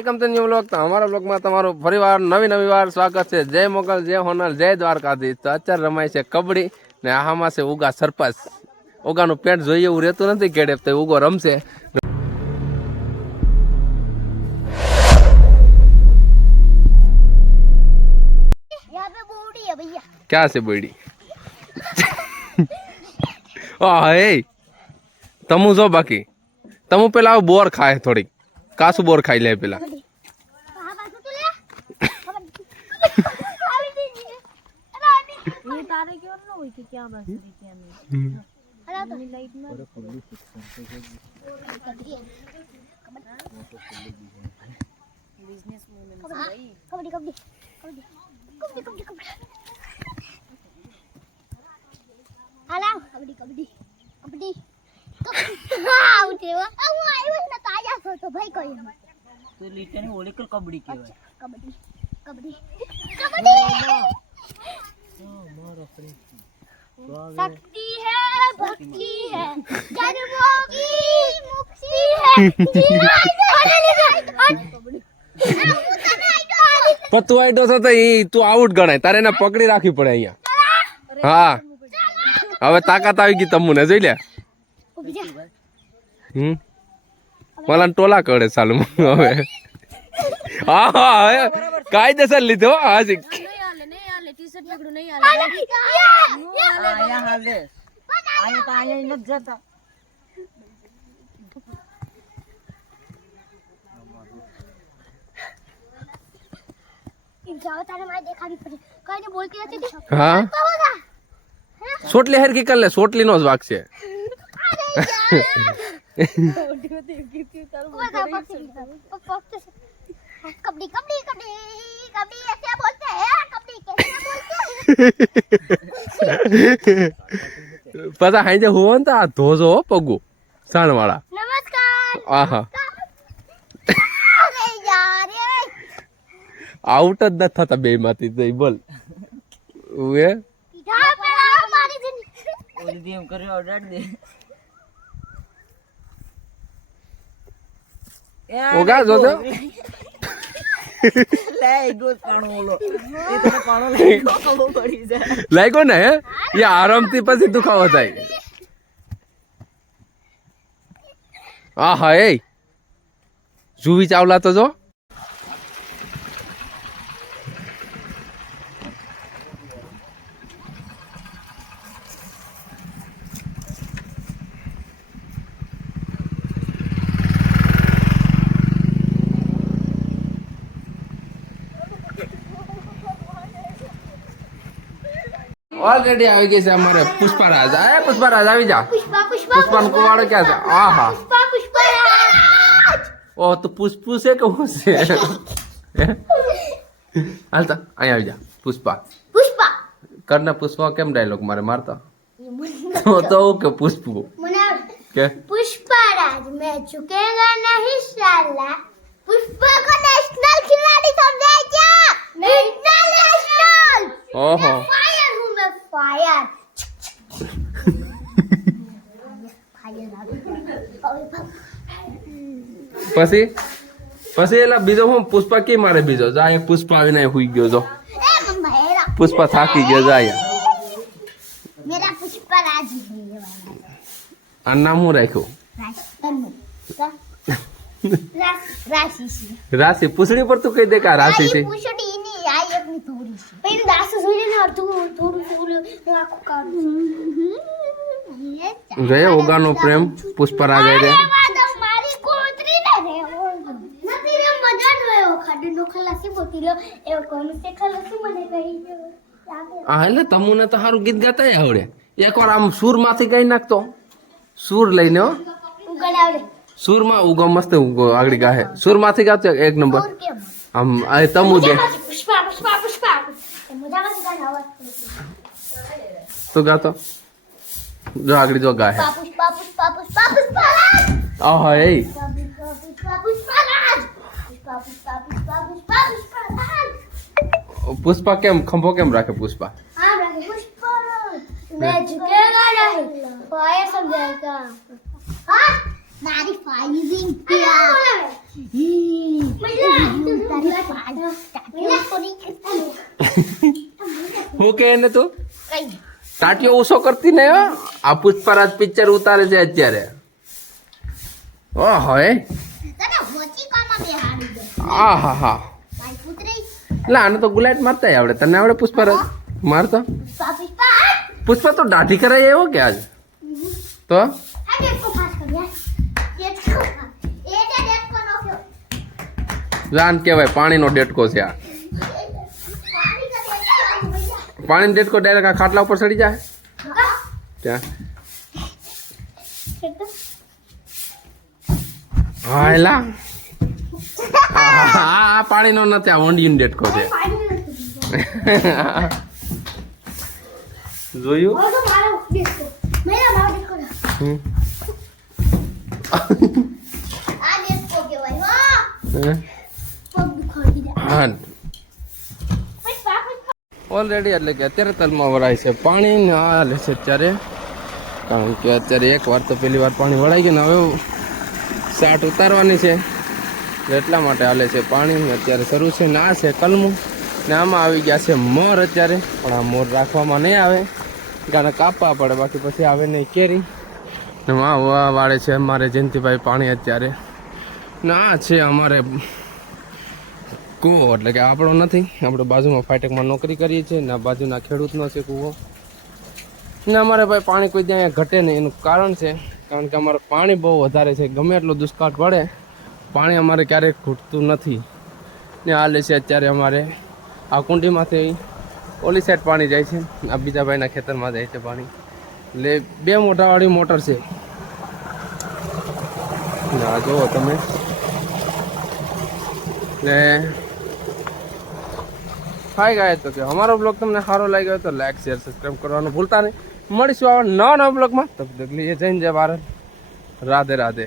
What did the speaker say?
Welcome to new vlog. તો અમારા વ્લોગમાં તમારું ફરીવાર નવી વાર સ્વાગત છે. જય મોગલ, જય હોનલ, જય દ્વારકાધીશ. તો અત્યારે રમાય છે કબડ્ડી ને આમાં છે ઉગા સરપંચ. ઉગાનું પેન્ટ જોઈએ એવું રહેતું નથી કેડે, તો ઉગો રમશે. ક્યાં છે બોડી? હે તમુ જો બાકી તમુ પેલા બોર ખાય, થોડીક કાસુ બોર ખાઈ લે પેલા. शक्ति है, भक्ति है, जन्मों की मुक्ति है। પણ તું આઈડો છો તો તું આઉટ ગણાય, તારે એને પકડી રાખવી પડે અહીંયા. હા હવે તાકાત આવી ગઈ તમુને, જોઈ લે. મને ટોલા કરે ચાલુ હવે. હા હા હવે કાયદેસર લીધો. હા હા સોટલી હેરકી કર લે, સોટલી નો જ વાગ છે. कबड्डी कबड्डी कबड्डी कबड्डी ऐसे बोलते हैं, कबड्डी कैसे बोलते हैं? પાછા હાઈ જે હોવો ને તો આ ધોજો પગુ સાણ વાળા. नमस्कार। આહા अरे यार આઉટ જ નથી થતા બે માંથી. જઈ બોલ ઉએ इधर पे आओ हमारी जिंदगी ઓલી દી એમ કર્યો ઓડાડી દે. ઓગા જોજો લે ગોસ પાણો ઓલો એ તને પાણો લાગ્યો ખબર પડી જાય. લાગ્યો ને હે એ આરામથી પછી દુખાવો થાય. આહા એ જુવી ચાવલા તો જો. ઓલરેડી આવી ગઈ છે અમારે પુષ્પારાજ. આ પુષ્પારાજ આવી જા. पुष्पा पुष्पा પુષ્પા નો કુવાડો ક્યાં છે? આહા पुष्पा पुष्पा ઓ તો પુષ્પુ છે કે હું છે? હાલતા અહીંયા આવી જા. પુષ્પા पुष्पा કરને પુષ્પા કેમ ડાયલોગ મારે મારતા તો કે પુષ્પુ કે पुष्पराज में झुकेगा नहीं साला। पुष्पा को नेशनल खिलाड़ी समझा क्या? इंटरनेशनल। ओहो फायर हूँ मैं, फायर। પછી પછી એલા બીજો હું પુષ્પા કે મારે બીજો જાય. પુષ્પા આવીને હુઈ ગયો જો. પુષ્પા થાકી ગયો જાય. मेरा पुष्पराज है ये वाला। આ નામ હું રાખ્યું? राशि से। રાશિ. પૂછડી પર તું કહી દે કે આ રાશિ છે. પૂછડી ની આઈ એકની થોડી છે. પેલી દાસ જોઈને ને અડધું થોડું થોડું આખું કાઢું. રે ઓગાનો પ્રેમ પુષ્પરાજ રે. મારી કોતરી ને રે નથી રે મજા ન આવ્યો. ખાડનો ખલાસી બોતીલો એ કોણ સે ખલાસી મને કહી દે. હા એટલે તમુને તો સારું ગીત ગાતા આવડે. એકવાર આમ સુર માંથી ગાઈ નાખતો. સુર લઈને હો. ઉગડાવડે સુરમાં ઉગો મસ્ત ઉગો આગળ ગાહે. સુર માંથી ગાતો એક નંબર. ઓર કેમ આમ આ તમુ દે પુષ્પા પુષ્પા પુષ્પા મજામાં ગાના આવાજ તો ગાતો જો આગળ જો ગાહે. પુષ્પા પુષ્પા પુષ્પા પુષ્પા આહા એ પુષ્પા પુષ્પા રાજ પુષ્પા પુષ્પા પુષ્પા પુષ્પા પુષ્પા રાજ પુષ્પા કેમ ખંભો કેમ રાખે પુષ્પા? हाँ राज पुष्पा राज मैं झुकेगा नहीं फायर समझाएगा हाँ मारी फायरिंग किया હું કે એને તું ટાટિયો ઓછો કરતી ને હો આ પુષ્પરાજ પિક્ચર ઉતારે છે અત્યારે ઓહો એ આ હા હા લા આને તો ગુલાટ મારતા આવડે તને આવડે પુષ્પરાજ મારતો પુષ્પા તો દાઢી કરાય એવો કે આજ તો જાન કેવાય પાણીનો ડેટકો છે આ પાણીનો ડેટકો ડાયરેક્ટ આ ખાટલા ઉપર ચડી જાય ત્યાં હા એલા આ પાણીનો નથી આ વંડિયું ડેટકો છે જોયું હમ. હા ઓલરેડી એટલે કે અત્યારે તલમાં વરાય છે પાણી ને આ હાલે છે અત્યારે કારણ કે અત્યારે એક વાર તો પહેલી વાર પાણી વળાઈ ગયું ને હવે સાટ ઉતારવાની છે એટલા માટે હાલે છે પાણી ને અત્યારે શરૂ છે ને આ છે કલમું ને આમાં આવી ગયા છે મોર અત્યારે પણ આ મોર રાખવામાં નહીં આવે કારણ કાપવા પડે બાકી પછી આવે નહીં કેરી ને વાળે છે અમારે જયંતિભાઈ પાણી અત્યારે ને આ છે અમારે કૂવો એટલે કે આપણો નથી આપણે બાજુમાં ફાઈટેકમાં નોકરી કરીએ છીએ ને બાજુના ખેડૂતનો છે કૂવો ને અમારે ભાઈ પાણી કોઈ ત્યાં ઘટે નહીં એનું કારણ છે કારણ કે અમારે પાણી બહુ વધારે છે ગમે એટલો દુષ્કાળ પડે પાણી અમારે ક્યારેક ખૂટતું નથી ને હાલે છે અત્યારે અમારે આ કુંડીમાંથી ઓલી સાઈડ પાણી જાય છે આ બીજા ભાઈના ખેતરમાં જાય છે પાણી એટલે 2 મોટાવાળી મોટર છે ના જુઓ તમે ને હાય ગાય તો કે અમારો બ્લોગ તમને સારો લાગ્યો હોય તો લાઈક શેર સબસ્ક્રાઈબ કરવાનું ભૂલતા નહીં મળીશું આવા નવા બ્લોગમાં તબ તક લીએ જય ભારત રાધે રાધે